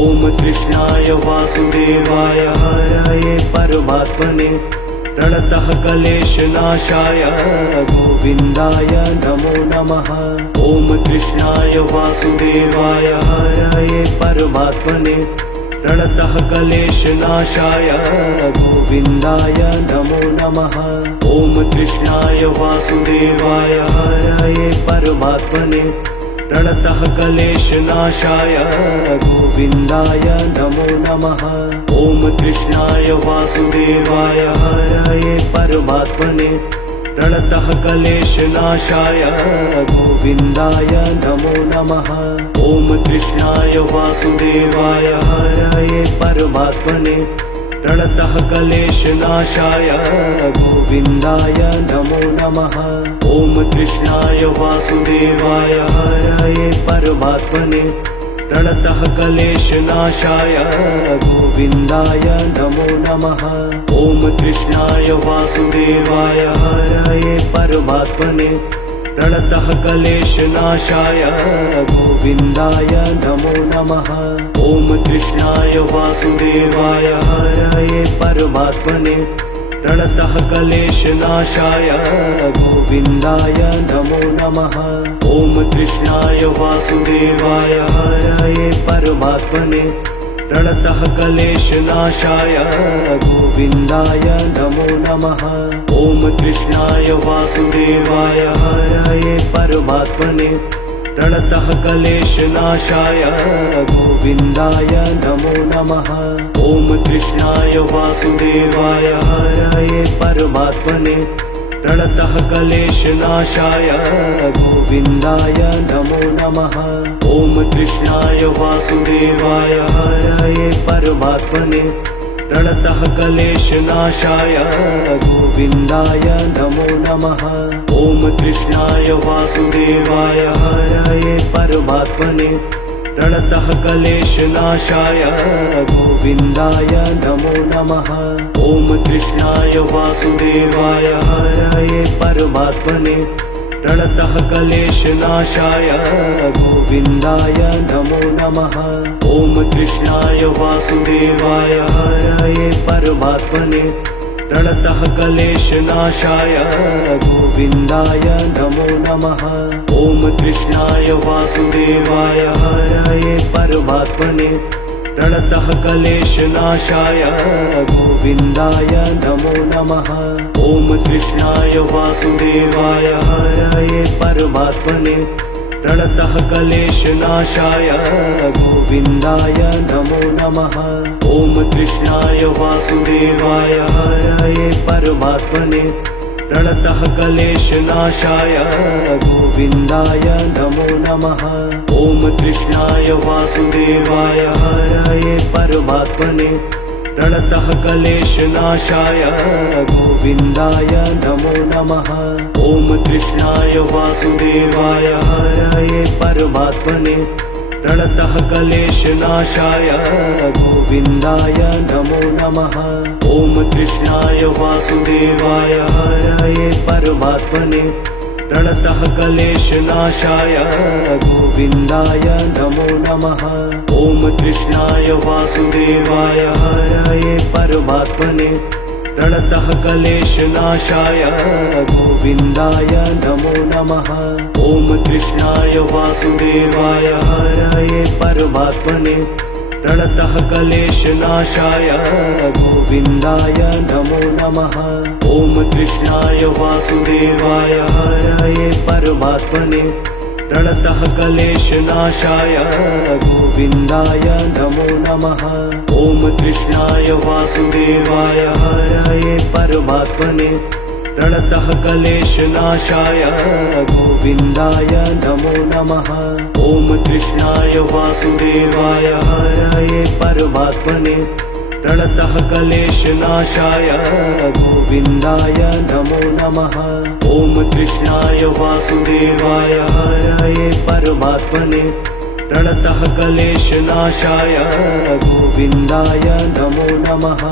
ॐ कृष्णाय वासुदेवाय हरये परमात्मने प्रणतः क्लेशनाशाय गोविन्दाय नमो नमः। ॐ कृष्णाय वासुदेवाय हरये परमात्मने प्रणतः क्लेशनाशाय गोविन्दाय नमो नमः। ॐ कृष्णाय वासुदेवाय हरये परमात्मने प्रणतः क्लेशनाशाय गोविन्दाय नमो नमः। ॐ कृष्णाय वासुदेवाय हरये परमात्मने प्रणतः क्लेशनाशाय गोविन्दाय नमो नमः। ॐ कृष्णाय वासुदेवाय हरये परमात्मने प्रणतः क्लेशनाशाय गोविन्दाय नमो नमः। ॐ कृष्णाय वासुदेवाय हरये परमात्मने प्रणतः क्लेशनाशाय गोविन्दाय नमो नमः। ॐ कृष्णाय वासुदेवाय हरये परमात्मने प्रणतः क्लेशनाशाय गोविन्दाय नमो नमः। ॐ कृष्णाय वासुदेवाय हरये परमात्मने प्रणतः क्लेशनाशाय गोविन्दाय नमो नमः। ॐ कृष्णाय वासुदेवाय हरये परमात्मने प्रणतः क्लेशनाशाय गोविन्दाय नमो नमः। ॐ कृष्णाय वासुदेवाय हरये परमात्मने प्रणतः क्लेशनाशाय गोविन्दाय नमो नमः। ॐ कृष्णाय वासुदेवाय हरये परमात्मने प्रणतः क्लेशनाशाय गोविन्दाय नमो नमः। ॐ कृष्णाय वासुदेवाय हरये परमात्मने प्रणतः क्लेशनाशाय गोविन्दाय नमो नमः। ॐ कृष्णाय वासुदेवाय हरये परमात्मने प्रणतः क्लेशनाशाय गोविन्दाय नमो नमः। ॐ कृष्णाय वासुदेवाय हरये परमात्मने प्रणतः क्लेशनाशाय गोविन्दाय नमो नमः। ॐ कृष्णाय वासुदेवाय हरये परमात्मने प्रणतः क्लेशनाशाय गोविन्दाय नमो नमः। ॐ कृष्णाय वासुदेवाय हरये परमात्मने प्रणतः क्लेशनाशाय गोविन्दाय नमो नमः। ॐ कृष्णाय वासुदेवाय हरये परमात्मने प्रणतः क्लेशनाशाय गोविन्दाय नमो नमः। ॐ कृष्णाय वासुदेवाय हरये परमात्मने प्रणतः क्लेशनाशाय गोविन्दाय नमो नमः। ॐ कृष्णाय वासुदेवाय हरये परमात्मने प्रणतः क्लेशनाशाय गोविन्दाय नमो नमः। ॐ कृष्णाय वासुदेवाय हरये परमात्मने प्रणतः क्लेशनाशाय गोविन्दाय नमो नमः। ॐ कृष्णाय वासुदेवाय हरये परमात्मने प्रणतः क्लेशनाशाय गोविन्दाय नमो नमः। ॐ कृष्णाय वासुदेवाय हरये परमात्मने प्रणतः क्लेशनाशाय गोविन्दाय नमो नमः। ॐ कृष्णाय वासुदेवाय हरये परमात्मने प्रणतः क्लेशनाशाय गोविन्दाय नमो नमः। ॐ कृष्णाय वासुदेवाय हरये परमात्मने प्रणतः क्लेशनाशाय गोविन्दाय नमो नमः। ॐ कृष्णाय वासुदेवाय हरये परमात्मने प्रणतः क्लेशनाशाय गोविन्दाय नमो नमः। ॐ कृष्णाय वासुदेवाय हरये परमात्मने प्रणतः क्लेशनाशाय गोविन्दाय नमो नमः। ॐ कृष्णाय वासुदेवाय हरये परमात्मने प्रणतः क्लेशनाशाय गोविन्दाय नमो नमः।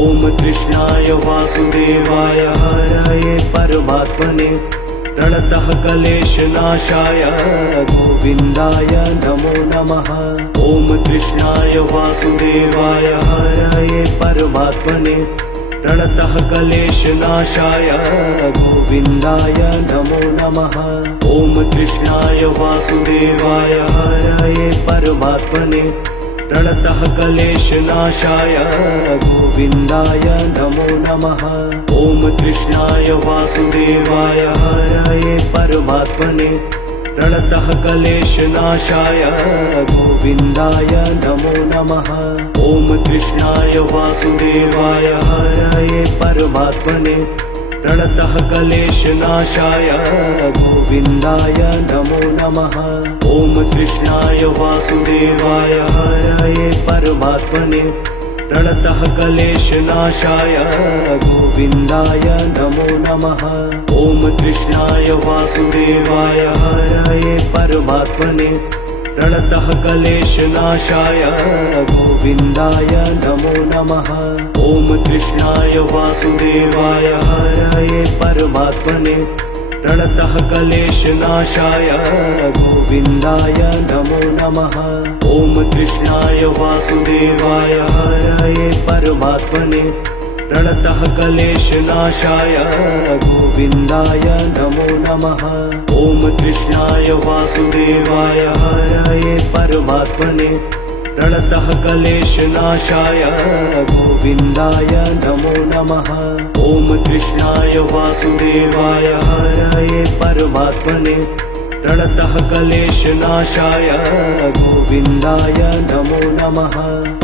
ॐ कृष्णाय वासुदेवाय हरये परमात्मने प्रणतः क्लेशनाशाय गोविन्दाय नमो नमः। ॐ कृष्णाय वासुदेवाय हरये परमात्मने प्रणतः क्लेशनाशाय गोविन्दाय नमो नमः। ॐ कृष्णाय वासुदेवाय हरये परमात्मने प्रणतः क्लेशनाशाय गोविन्दाय नमो नमः। ॐ कृष्णाय वासुदेवाय हरये परमात्मने प्रणतः क्लेशनाशाय गोविन्दाय नमो नमः। ॐ कृष्णाय वासुदेवाय हरये परमात्मने प्रणतः क्लेशनाशाय गोविन्दाय नमो नमः। ॐ कृष्णाय वासुदेवाय हरये परमात्मने प्रणतः क्लेशनाशाय गोविन्दाय नमो नमः। ॐ कृष्णाय वासुदेवाय हरये परमात्मने प्रणतः क्लेशनाशाय गोविन्दाय नमो नमः। ॐ कृष्णाय वासुदेवाय हरये परमात्मने प्रणतः क्लेशनाशाय गोविन्दाय नमो नमः। ॐ कृष्णाय वासुदेवाय हरये परमात्मने प्रणतः क्लेशनाशाय गोविन्दाय नमो नमः। ॐ कृष्णाय वासुदेवाय हरये परमात्मने प्रणतः क्लेशनाशाय गोविन्दाय नमो नमः। ॐ कृष्णाय वासुदेवाय हरये परमात्मने प्रणतः क्लेशनाशाय गोविन्दाय नमो नमः।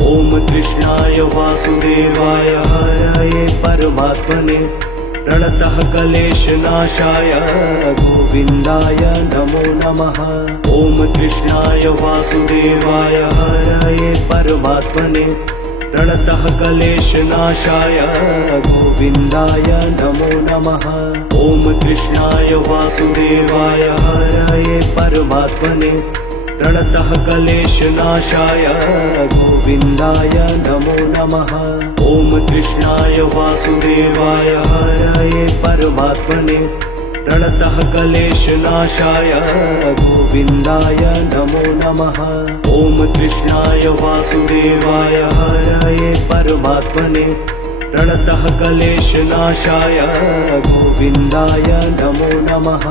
ॐ कृष्णाय वासुदेवाय हरये परमात्मने प्रणतः क्लेशनाशाय गोविन्दाय नमो नमः। ॐ कृष्णाय वासुदेवाय हरये परमात्मने प्रणतः क्लेशनाशाय गोविन्दाय नमो नमः। ॐ कृष्णाय वासुदेवाय हरये परमात्मने प्रणतः क्लेशनाशाय गोविन्दाय नमो नमः। ॐ कृष्णाय वासुदेवाय हरये परमात्मने प्रणतः क्लेशनाशाय गोविन्दाय नमो नमः। ॐ कृष्णाय वासुदेवाय हरये परमात्मने प्रणतः क्लेशनाशाय गोविन्दाय नमो नमः।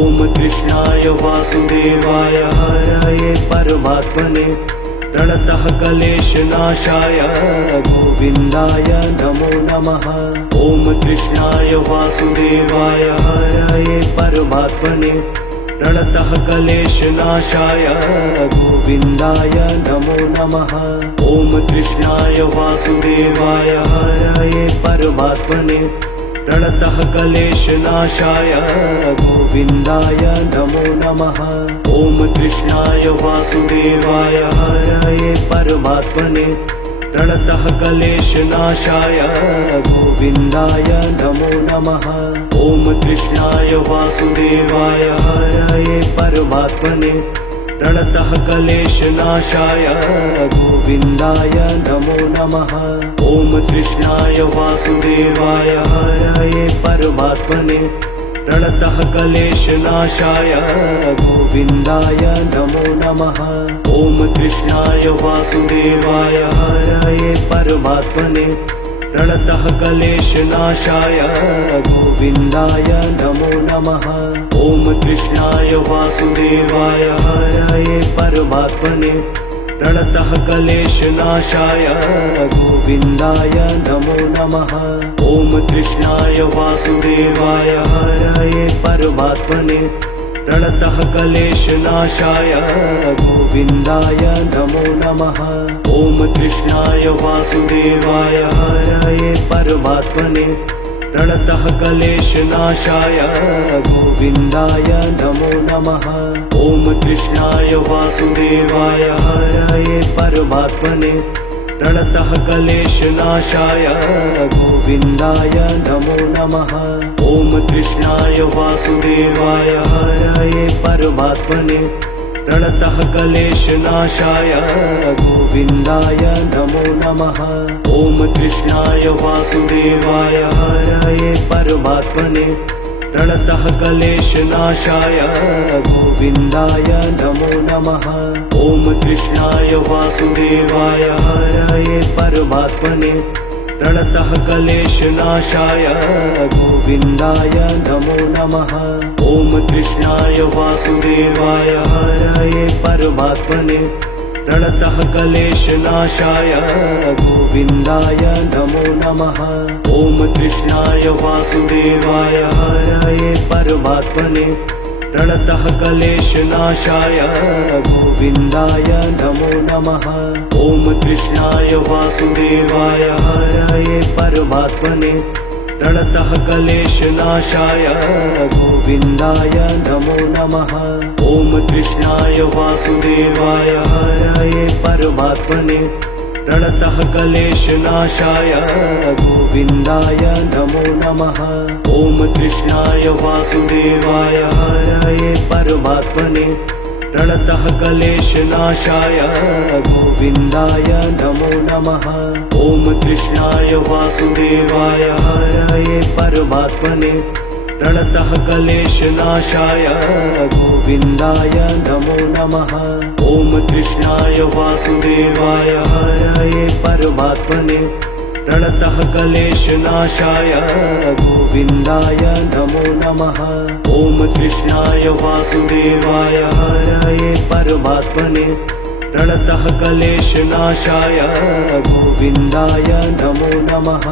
ॐ कृष्णाय वासुदेवाय हरये परमात्मने प्रणतः क्लेशनाशाय गोविन्दाय नमो नमः। ॐ कृष्णाय वासुदेवाय हरये परमात्मने प्रणतः क्लेशनाशाय गोविन्दाय नमो नमः। ॐ कृष्णाय वासुदेवाय हरये परमात्मने प्रणतः क्लेशनाशाय गोविन्दाय नमो नमः। ॐ कृष्णाय वासुदेवाय हरये परमात्मने प्रणतः क्लेशनाशाय गोविन्दाय नमो नमः। ॐ कृष्णाय वासुदेवाय हरये परमात्मने प्रणतः क्लेशनाशाय गोविन्दाय नमो नमः। ॐ कृष्णाय वासुदेवाय हरये परमात्मने प्रणतः क्लेशनाशाय गोविन्दाय नमो नमः। ॐ कृष्णाय वासुदेवाय हरये परमात्मने प्रणतः क्लेशनाशाय गोविन्दाय नमो नमः। ॐ कृष्णाय वासुदेवाय हरये परमात्मने प्रणतः क्लेशनाशाय गोविन्दाय नमो नमः। ॐ कृष्णाय वासुदेवाय हरये परमात्मने प्रणतः क्लेशनाशाय गोविन्दाय नमो नमः। ॐ कृष्णाय वासुदेवाय हरये परमात्मने प्रणतः क्लेशनाशाय गोविन्दाय नमो नमः। ॐ कृष्णाय वासुदेवाय हरये परमात्मने प्रणतः क्लेशनाशाय गोविन्दाय नमो नमः। ॐ कृष्णाय वासुदेवाय हरये परमात्मने प्रणतः क्लेशनाशाय गोविन्दाय नमो नमः। ॐ कृष्णाय वासुदेवाय हरये परमात्मने प्रणतः क्लेशनाशाय गोविन्दाय नमो नमः। ॐ कृष्णाय वासुदेवाय हरये परमात्मने प्रणतः क्लेशनाशाय गोविन्दाय नमो नमः। ॐ कृष्णाय वासुदेवाय हरये परमात्मने प्रणतः क्लेशनाशाय गोविन्दाय नमो नमः। ॐ कृष्णाय वासुदेवाय हरये परमात्मने प्रणतः क्लेशनाशाय गोविन्दाय नमो नमः। ॐ कृष्णाय वासुदेवाय हरये परमात्मने प्रणतः क्लेशनाशाय गोविन्दाय नमो नमः। ॐ कृष्णाय वासुदेवाय हरये परमात्मने प्रणतः क्लेशनाशाय गोविन्दाय नमो नमः। ॐ कृष्णाय वासुदेवाय हरये परमात्मने प्रणतः क्लेशनाशाय गोविन्दाय नमो नमः। ॐ कृष्णाय वासुदेवाय हरये परमात्मने प्रणतः क्लेशनाशाय गोविन्दाय नमो नमः। ॐ कृष्णाय वासुदेवाय हरये परमात्मने प्रणतः क्लेशनाशाय गोविन्दाय नमो नमः। ॐ कृष्णाय वासुदेवाय हरये परमात्मने प्रणतः क्लेशनाशाय गोविन्दाय नमो नमः।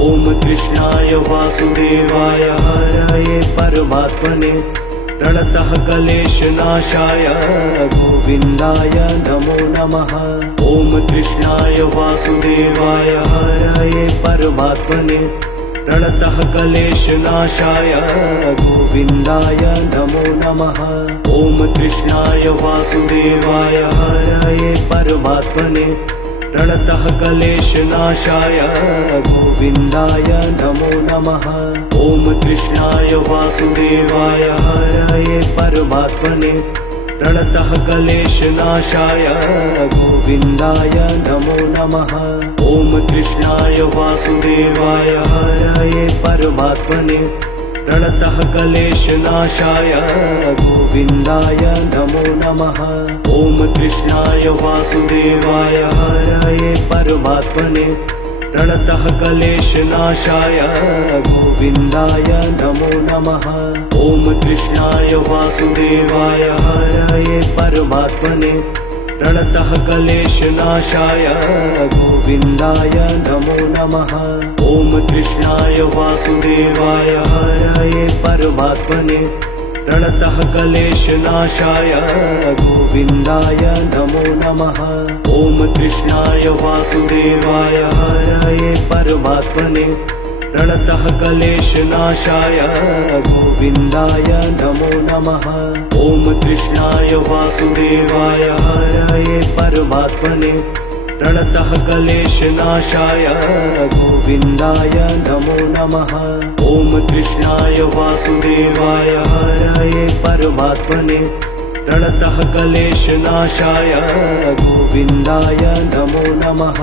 ॐ कृष्णाय वासुदेवाय हरये परमात्मने प्रणतः क्लेशनाशाय गोविन्दाय नमो नमः। ॐ कृष्णाय वासुदेवाय हरये परमात्मने प्रणतः क्लेशनाशाय गोविन्दाय नमो नमः। ॐ कृष्णाय वासुदेवाय हरये परमात्मने प्रणतः क्लेशनाशाय गोविन्दाय नमो नमः। ॐ कृष्णाय वासुदेवाय हरये परमात्मने प्रणतः क्लेशनाशाय गोविन्दाय नमो नमः। ॐ कृष्णाय वासुदेवाय हरये परमात्मने प्रणतः क्लेशनाशाय गोविन्दाय नमो नमः। ॐ कृष्णाय वासुदेवाय हरये परमात्मने प्रणतः क्लेशनाशाय गोविन्दाय नमो नमः। ॐ कृष्णाय वासुदेवाय हरये परमात्मने प्रणतः क्लेशनाशाय गोविन्दाय नमो नमः। ॐ कृष्णाय वासुदेवाय हरये परमात्मने प्रणतः क्लेशनाशाय गोविन्दाय नमो नमः। ॐ कृष्णाय वासुदेवाय हरये परमात्मने प्रणतः क्लेशनाशाय गोविन्दाय नमो नमः। ॐ कृष्णाय वासुदेवाय हरये परमात्मने प्रणतः क्लेशनाशाय गोविन्दाय नमो नमः। ॐ कृष्णाय वासुदेवाय हरये परमात्मने प्रणतः क्लेशनाशाय गोविन्दाय नमो नमः।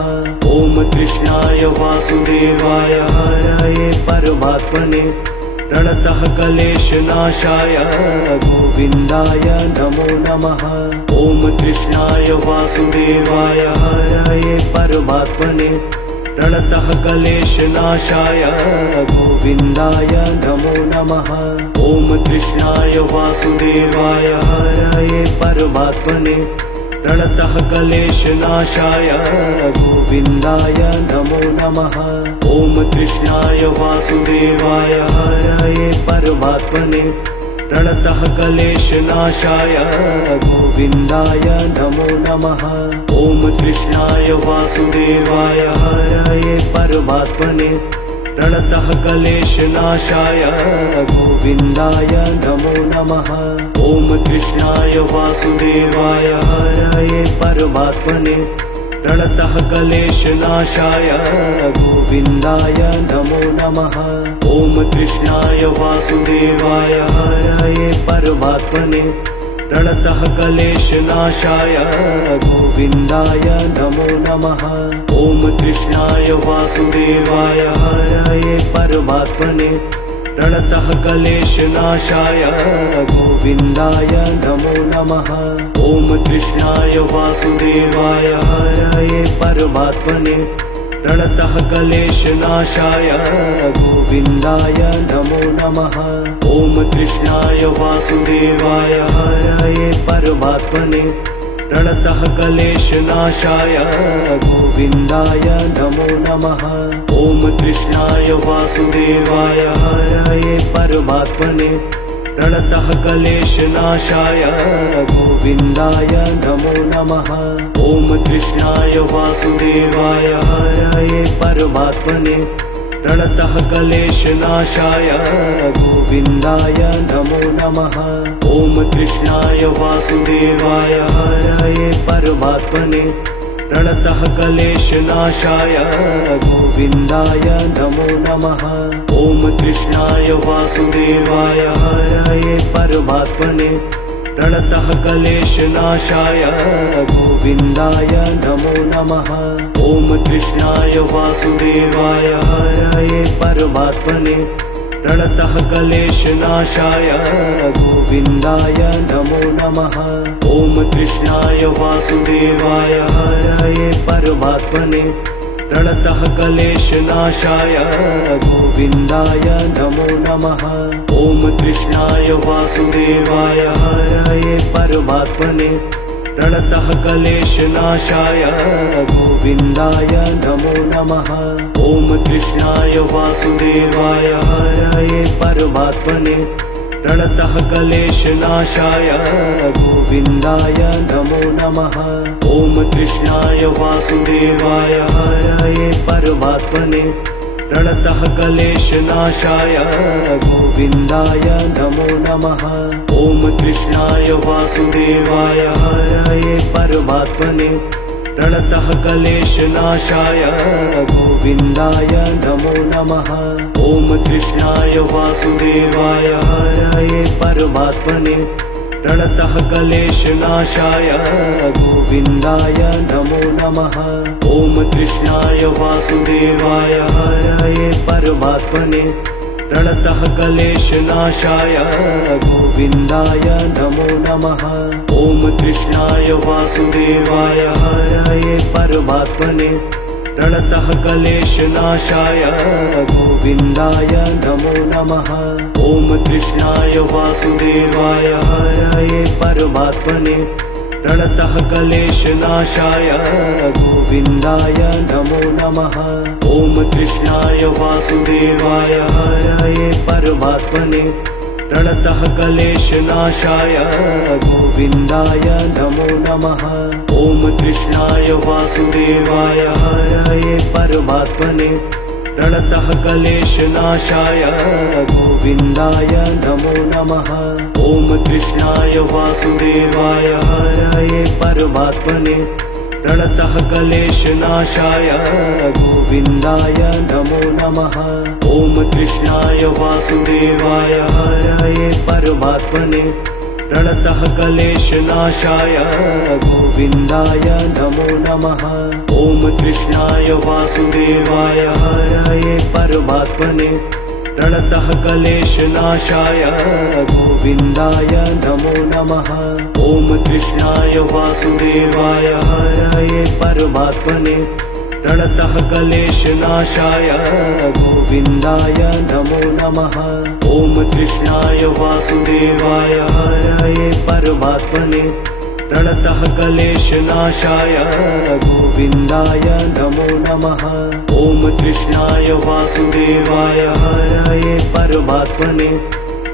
ॐ कृष्णाय वासुदेवाय हरये परमात्मने प्रणतः क्लेशनाशाय गोविन्दाय नमो नमः। ॐ कृष्णाय वासुदेवाय हरये परमात्मने प्रणतः क्लेशनाशाय गोविन्दाय नमो नमः। ॐ कृष्णाय वासुदेवाय हरये परमात्मने प्रणतः क्लेशनाशाय गोविन्दाय नमो नमः। ॐ कृष्णाय वासुदेवाय हरये परमात्मने प्रणतः क्लेशनाशाय गोविन्दाय नमो नमः। ॐ कृष्णाय वासुदेवाय हरये परमात्मने प्रणतः क्लेशनाशाय गोविन्दाय नमो नमः। ॐ कृष्णाय वासुदेवाय हरये परमात्मने प्रणतः क्लेशनाशाय गोविन्दाय नमो नमः। ॐ कृष्णाय वासुदेवाय हरये परमात्मने प्रणतः क्लेशनाशाय गोविन्दाय नमो नमः। ॐ कृष्णाय वासुदेवाय हरये परमात्मने प्रणतः क्लेशनाशाय गोविन्दाय नमो नमः। ॐ कृष्णाय वासुदेवाय हरये परमात्मने प्रणतः क्लेशनाशाय गोविन्दाय नमो नमः। ॐ कृष्णाय वासुदेवाय हरये परमात्मने प्रणतः क्लेशनाशाय गोविन्दाय नमो नमः। ॐ कृष्णाय वासुदेवाय हरये परमात्मने प्रणतः क्लेशनाशाय गोविन्दाय नमो नमः। ॐ कृष्णाय वासुदेवाय हरये परमात्मने प्रणतः क्लेशनाशाय गोविन्दाय नमो नमः। ॐ कृष्णाय वासुदेवाय हरये परमात्मने प्रणतः क्लेशनाशाय गोविन्दाय नमो नमः। ॐ कृष्णाय वासुदेवाय हरये परमात्मने प्रणतः क्लेशनाशाय गोविन्दाय नमो नमः। ॐ कृष्णाय वासुदेवाय हरये परमात्मने प्रणतः क्लेशनाशाय गोविन्दाय नमो नमः। ॐ कृष्णाय वासुदेवाय हरये परमात्मने प्रणतः क्लेशनाशाय गोविन्दाय नमो नमः। ॐ कृष्णाय वासुदेवाय हरये परमात्मने प्रणतः क्लेशनाशाय गोविन्दाय नमो नमः। ॐ कृष्णाय वासुदेवाय हरये परमात्मने प्रणतः क्लेशनाशाय गोविन्दाय नमो नमः। ॐ कृष्णाय वासुदेवाय हरये परमात्मने प्रणतः क्लेशनाशाय गोविन्दाय नमो नमः। ॐ कृष्णाय वासुदेवाय हरये परमात्मने प्रणतः क्लेशनाशाय गोविन्दाय नमो नमः। ॐ कृष्णाय वासुदेवाय हरये परमात्मने प्रणतः क्लेशनाशाय गोविन्दाय नमो नमः। ॐ कृष्णाय वासुदेवाय हरये परमात्मने प्रणतः क्लेशनाशाय गोविन्दाय नमो नमः। ॐ कृष्णाय वासुदेवाय हरये परमात्मने प्रणतः क्लेशनाशाय गोविन्दाय नमो नमः। ॐ कृष्णाय वासुदेवाय हरये परमात्मने प्रणतः क्लेशनाशाय गोविन्दाय नमो नमः। ॐ कृष्णाय वासुदेवाय हरये परमात्मने प्रणतः क्लेशनाशाय गोविन्दाय नमो नमः। ॐ कृष्णाय वासुदेवाय हरये परमात्मने प्रणतः क्लेशनाशाय गोविन्दाय नमो नमः। ॐ कृष्णाय वासुदेवाय हरये परमात्मने प्रणतः क्लेशनाशाय गोविन्दाय नमो नमः। ॐ कृष्णाय वासुदेवाय हरये परमात्मने प्रणतः क्लेशनाशाय गोविन्दाय नमो नमः। ॐ कृष्णाय वासुदेवाय हरये परमात्मने प्रणतः क्लेशनाशाय गोविन्दाय नमो नमः। ॐ कृष्णाय वासुदेवाय हरये परमात्मने प्रणतः क्लेशनाशाय गोविन्दाय नमो नमः। ॐ कृष्णाय वासुदेवाय हरये परमात्मने प्रणतः क्लेशनाशाय गोविन्दाय नमो नमः। ॐ कृष्णाय वासुदेवाय हरये परमात्मने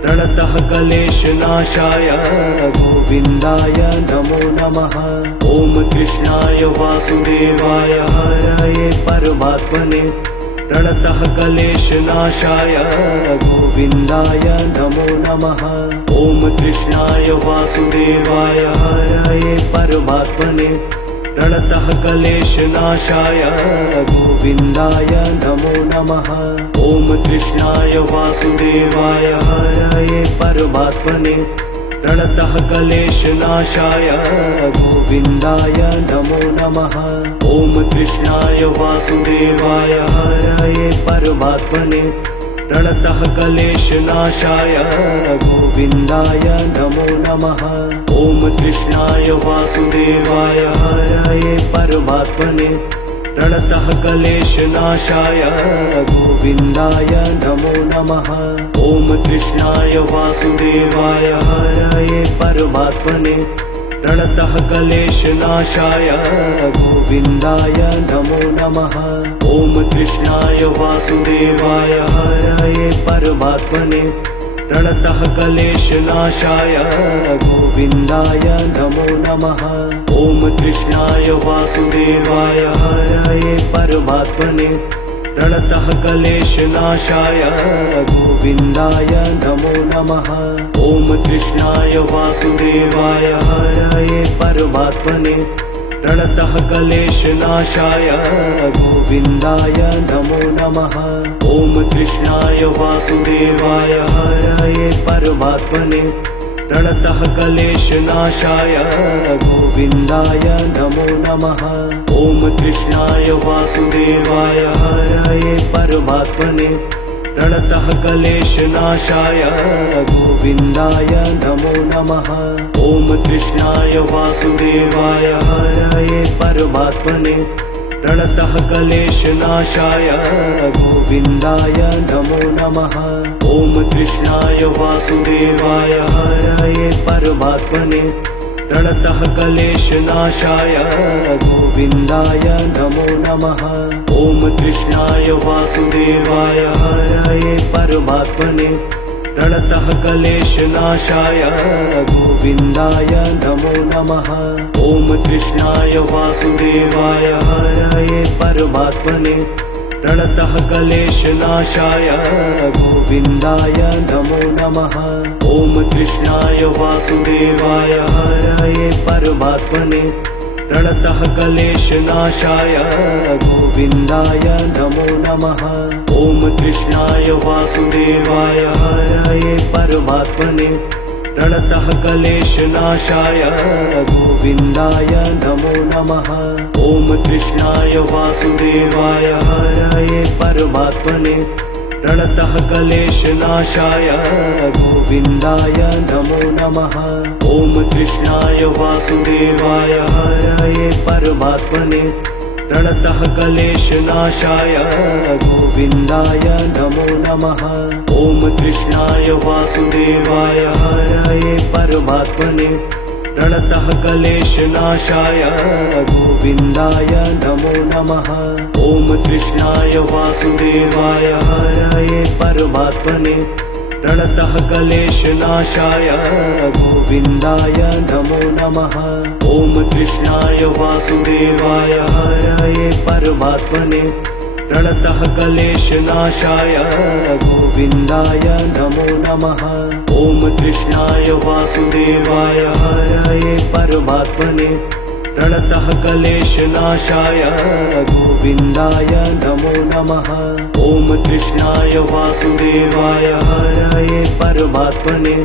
प्रणतः क्लेशनाशाय गोविन्दाय नमो नमः। ॐ कृष्णाय वासुदेवाय हरये परमात्मने प्रणतः क्लेशनाशाय गोविन्दाय नमो नमः। ॐ कृष्णाय वासुदेवाय हरये परमात्मने प्रणतः क्लेशनाशाय गोविन्दाय नमो नमः। ॐ कृष्णाय वासुदेवाय हरये परमात्मने प्रणतः क्लेशनाशाय गोविन्दाय नमो नमः। ॐ कृष्णाय वासुदेवाय हरये परमात्मने प्रणतः क्लेशनाशाय गोविन्दाय नमो नमः। ॐ कृष्णाय वासुदेवाय हरये परमात्मने प्रणतः क्लेशनाशाय गोविन्दाय नमो नमः। ॐ कृष्णाय वासुदेवाय हरये परमात्मने प्रणतः क्लेशनाशाय गोविन्दाय नमो नमः। ॐ कृष्णाय वासुदेवाय हरये परमात्मने प्रणतः क्लेशनाशाय गोविन्दाय नमो नमः। ॐ कृष्णाय वासुदेवाय हरये परमात्मने प्रणतः क्लेशनाशाय गोविन्दाय नमो नमः। ॐ कृष्णाय वासुदेवाय हरये परमात्मने प्रणतः क्लेशनाशाय गोविन्दाय नमो नमः। ॐ कृष्णाय वासुदेवाय हरये परमात्मने प्रणतः क्लेशनाशाय गोविन्दाय नमो नमः। ॐ कृष्णाय वासुदेवाय हरये परमात्मने प्रणतः क्लेशनाशाय गोविन्दाय नमो नमः। ॐ कृष्णाय वासुदेवाय हरये परमात्मने प्रणतः क्लेशनाशाय गोविन्दाय नमो नमः। ॐ कृष्णाय वासुदेवाय हरये परमात्मने प्रणतः क्लेशनाशाय गोविन्दाय नमो नमः। ॐ कृष्णाय वासुदेवाय हरये परमात्मने प्रणतः क्लेशनाशाय गोविन्दाय नमो नमः। ॐ कृष्णाय वासुदेवाय हरये परमात्मने प्रणतः क्लेशनाशाय गोविन्दाय नमो नमः। ॐ कृष्णाय वासुदेवाय हरये परमात्मने प्रणतः क्लेशनाशाय गोविन्दाय नमो नमः। ॐ कृष्णाय वासुदेवाय हरये परमात्मने प्रणतः क्लेशनाशाय गोविन्दाय नमो नमः। ॐ कृष्णाय वासुदेवाय हरये परमात्मने प्रणतः क्लेशनाशाय गोविन्दाय नमो नमः। ॐ कृष्णाय वासुदेवाय हरये परमात्मने प्रणतः क्लेशनाशाय गोविन्दाय नमो नमः। ॐ कृष्णाय वासुदेवाय हरये परमात्मने प्रणतः क्लेशनाशाय गोविन्दाय नमो नमः। ॐ कृष्णाय वासुदेवाय हरये परमात्मने प्रणतः क्लेशनाशाय गोविन्दाय नमो नमः। ॐ कृष्णाय वासुदेवाय हरये परमात्मने प्रणतः क्लेशनाशाय गोविन्दाय नमो नमः। ॐ कृष्णाय वासुदेवाय हरये परमात्मने प्रणतः क्लेशनाशाय गोविन्दाय नमो नमः। ॐ कृष्णाय वासुदेवाय हरये परमात्मने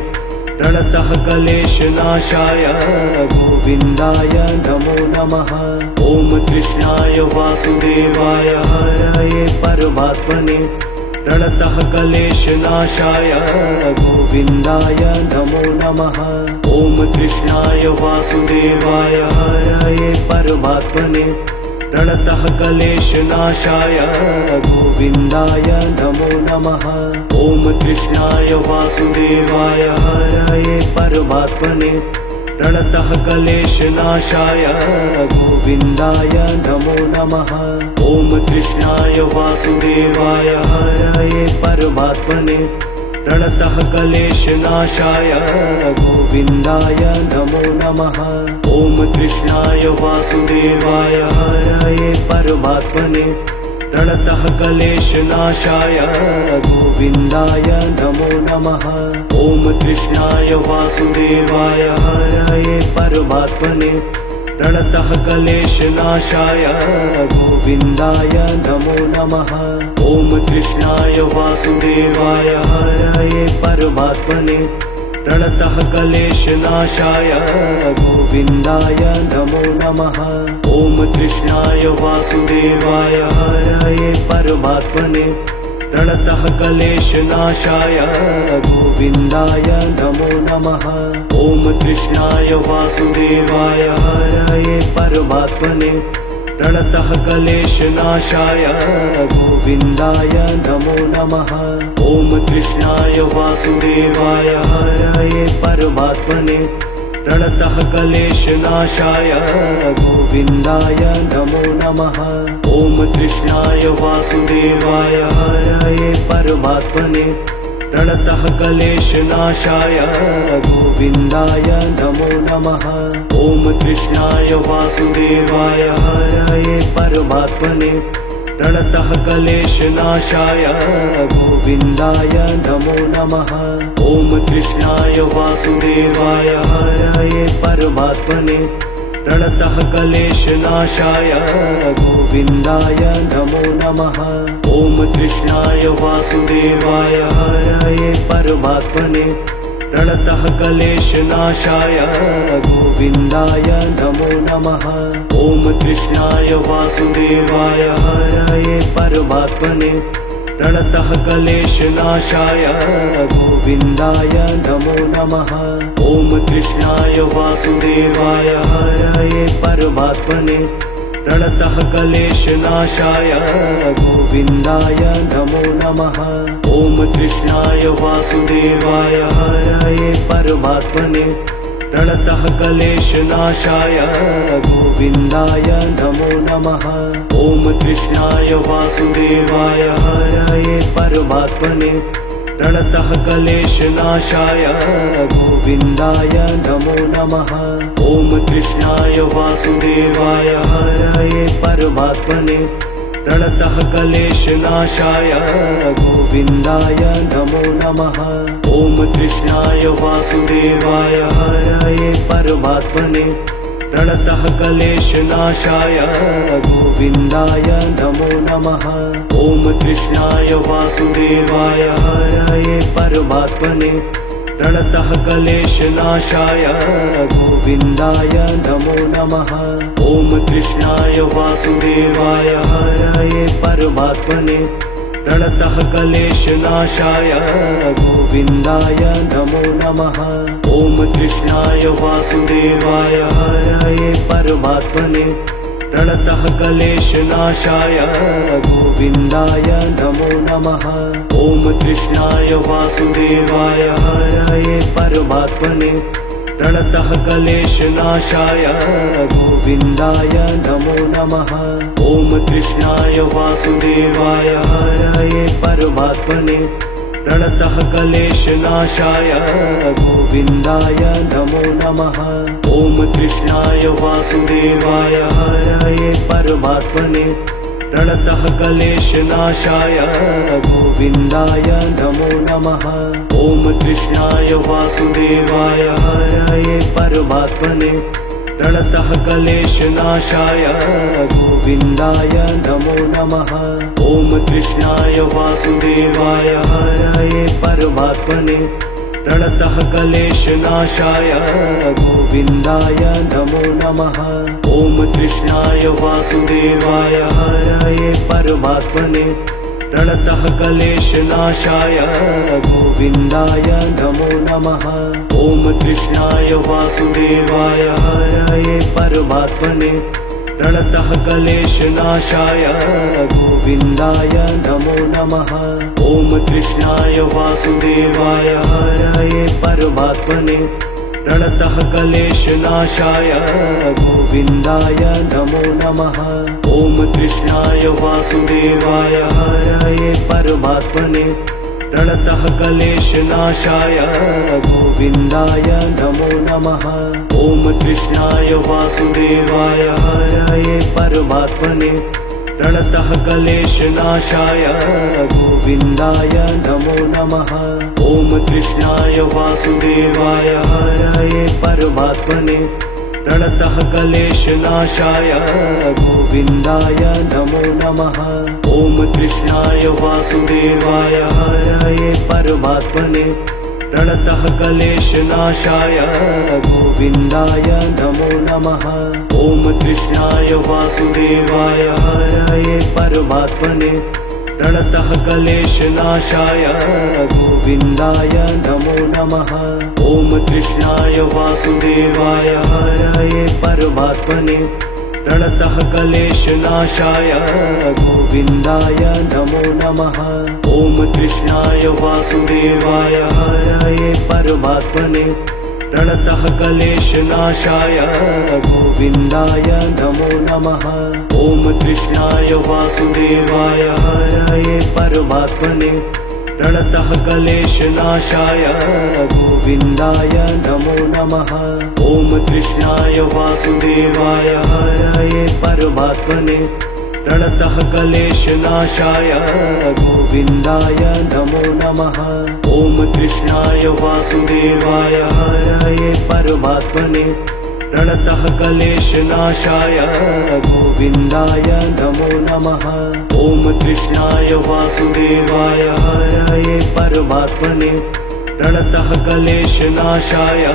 प्रणतः क्लेशनाशाय गोविन्दाय नमो नमः। ॐ कृष्णाय वासुदेवाय हरये परमात्मने प्रणतः क्लेशनाशाय गोविन्दाय नमो नमः। ॐ कृष्णाय वासुदेवाय हरये परमात्मने प्रणतः क्लेशनाशाय गोविन्दाय नमो नमः। ॐ कृष्णाय वासुदेवाय हरये परमात्मने प्रणतः क्लेशनाशाय गोविन्दाय नमो नमः। ॐ कृष्णाय वासुदेवाय हरये परमात्मने प्रणतः क्लेशनाशाय गोविन्दाय नमो नमः। ॐ कृष्णाय वासुदेवाय हरये परमात्मने प्रणतः क्लेशनाशाय गोविन्दाय नमो नमः। ॐ कृष्णाय वासुदेवाय हरये परमात्मने प्रणतः क्लेशनाशाय गोविन्दाय नमो नमः। ॐ कृष्णाय वासुदेवाय हरये परमात्मने प्रणतः क्लेशनाशाय गोविन्दाय नमो नमः। ॐ कृष्णाय वासुदेवाय हरये परमात्मने प्रणतः क्लेशनाशाय गोविन्दाय नमो नमः। ॐ कृष्णाय वासुदेवाय हरये परमात्मने प्रणतः क्लेशनाशाय गोविन्दाय नमो नमः। ॐ कृष्णाय वासुदेवाय हरये परमात्मने प्रणतः क्लेशनाशाय गोविन्दाय नमो नमः। ॐ कृष्णाय वासुदेवाय हरये परमात्मने प्रणतः क्लेशनाशाय गोविन्दाय नमो नमः। ॐ कृष्णाय वासुदेवाय हरये परमात्मने प्रणतः क्लेशनाशाय गोविन्दाय नमो नमः। ॐ कृष्णाय वासुदेवाय हरये परमात्मने प्रणतः क्लेशनाशाय गोविन्दाय नमो नमः। ॐ कृष्णाय वासुदेवाय हरये परमात्मने प्रणतः क्लेशनाशाय गोविन्दाय नमो नमः। ॐ कृष्णाय वासुदेवाय हरये परमात्मने प्रणतः क्लेशनाशाय गोविन्दाय नमो नमः। ॐ कृष्णाय वासुदेवाय हरये परमात्मने प्रणतः क्लेशनाशाय गोविन्दाय नमो नमः। ॐ कृष्णाय वासुदेवाय हरये परमात्मने प्रणतः क्लेशनाशाय गोविन्दाय नमो नमः। ॐ कृष्णाय वासुदेवाय हरये परमात्मने प्रणतः क्लेशनाशाय गोविन्दाय नमो नमः। ॐ कृष्णाय वासुदेवाय हरये परमात्मने प्रणतः क्लेशनाशाय गोविन्दाय नमो नमः। ॐ कृष्णाय वासुदेवाय हरये परमात्मने प्रणतः क्लेशनाशाय गोविन्दाय नमो नमः। ॐ कृष्णाय वासुदेवाय हरये परमात्मने प्रणतः क्लेशनाशाय गोविन्दाय नमो नमः। ॐ कृष्णाय वासुदेवाय हरये परमात्मने प्रणतः क्लेशनाशाय गोविन्दाय नमो नमः। ॐ कृष्णाय वासुदेवाय हरये परमात्मने प्रणतः क्लेशनाशाय गोविन्दाय नमो नमः। ॐ कृष्णाय वासुदेवाय हरये परमात्मने प्रणतः क्लेशनाशाय गोविन्दाय नमो नमः। ॐ कृष्णाय वासुदेवाय हरये परमात्मने प्रणतः क्लेशनाशाय गोविन्दाय नमो नमः। ॐ कृष्णाय वासुदेवाय हरये परमात्मने प्रणतः क्लेशनाशाय गोविन्दाय नमो नमः। ॐ कृष्णाय वासुदेवाय हरये परमात्मने प्रणतः क्लेशनाशाय गोविन्दाय नमो नमः। ॐ कृष्णाय वासुदेवाय हरये परमात्मने प्रणतः क्लेशनाशाय गोविन्दाय नमो नमः। ॐ कृष्णाय वासुदेवाय हरये परमात्मने प्रणतः क्लेशनाशाय गोविन्दाय नमो नमः। ॐ कृष्णाय वासुदेवाय हरये परमात्मने प्रणतः क्लेशनाशाय गोविन्दाय नमो नमः। ॐ कृष्णाय वासुदेवाय हरये परमात्मने प्रणतः क्लेशनाशाय गोविन्दाय नमो नमः। ॐ कृष्णाय वासुदेवाय हरये परमात्मने प्रणतः क्लेशनाशाय गोविन्दाय नमो नमः। ॐ कृष्णाय वासुदेवाय हरये परमात्मने प्रणतः क्लेशनाशाय गोविन्दाय नमो नमः। ॐ कृष्णाय वासुदेवाय हरये परमात्मने प्रणतः क्लेशनाशाय गोविन्दाय नमो नमः। ॐ कृष्णाय वासुदेवाय हरये परमात्मने प्रणतः क्लेशनाशाय गोविन्दाय नमो नमः। ॐ कृष्णाय वासुदेवाय हरये परमात्मने प्रणतः क्लेशनाशाय गोविन्दाय नमो नमः। ॐ कृष्णाय वासुदेवाय हरये परमात्मने प्रणतः क्लेशनाशाय गोविन्दाय नमो नमः। ॐ कृष्णाय वासुदेवाय हरये परमात्मने प्रणतः क्लेशनाशाय गोविन्दाय नमो नमः। ॐ कृष्णाय वासुदेवाय हरये परमात्मने प्रणतः क्लेशनाशाय गोविन्दाय नमो नमः। ॐ कृष्णाय वासुदेवाय हरये परमात्मने प्रणतः क्लेशनाशाय गोविन्दाय नमो नमः। ॐ कृष्णाय वासुदेवाय हरये परमात्मने प्रणतः क्लेशनाशाय गोविन्दाय नमो नमः। ॐ कृष्णाय वासुदेवाय हरये परमात्मने प्रणतः क्लेशनाशाय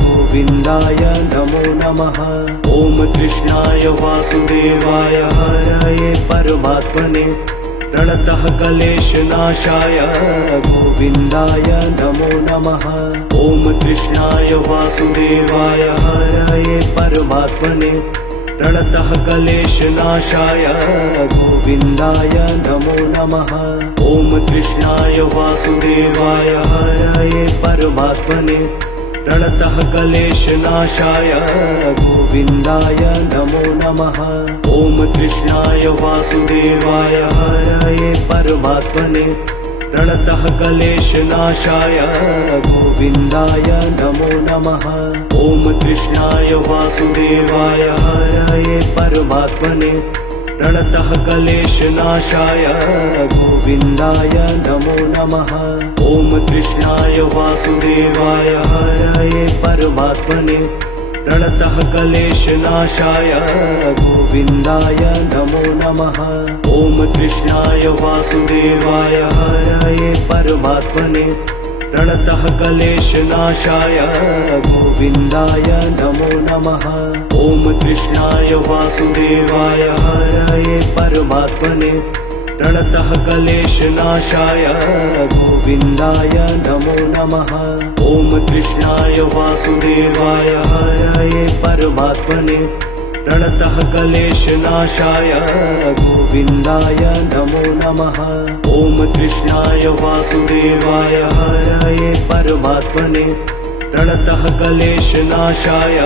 गोविन्दाय नमो नमः। ॐ कृष्णाय वासुदेवाय हरये परमात्मने प्रणतः क्लेशनाशाय गोविन्दाय नमो नमः। ॐ कृष्णाय वासुदेवाय हरये परमात्मने प्रणतः क्लेशनाशाय गोविन्दाय नमो नमः। ॐ कृष्णाय वासुदेवाय हरये परमात्मने प्रणतः क्लेशनाशाय गोविन्दाय नमो नमः। ॐ कृष्णाय वासुदेवाय हरये परमात्मने प्रणतः क्लेशनाशाय गोविन्दाय नमो नमः। ॐ कृष्णाय वासुदेवाय हरये परमात्मने प्रणतः क्लेशनाशाय गोविन्दाय नमो नमः। ॐ कृष्णाय वासुदेवाय हरये परमात्मने प्रणतः क्लेशनाशाय गोविन्दाय नमो नमः। ॐ कृष्णाय वासुदेवाय हरये परमात्मने प्रणतः क्लेशनाशाय गोविन्दाय नमो नमः। ॐ कृष्णाय वासुदेवाय हरये परमात्मने प्रणतः क्लेशनाशाय गोविन्दाय नमो नमः। ॐ कृष्णाय वासुदेवाय हरये परमात्मने प्रणतः क्लेशनाशाय गोविन्दाय नमो नमः। ॐ कृष्णाय वासुदेवाय हरये परमात्मने प्रणतः क्लेशनाशाय